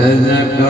فذكر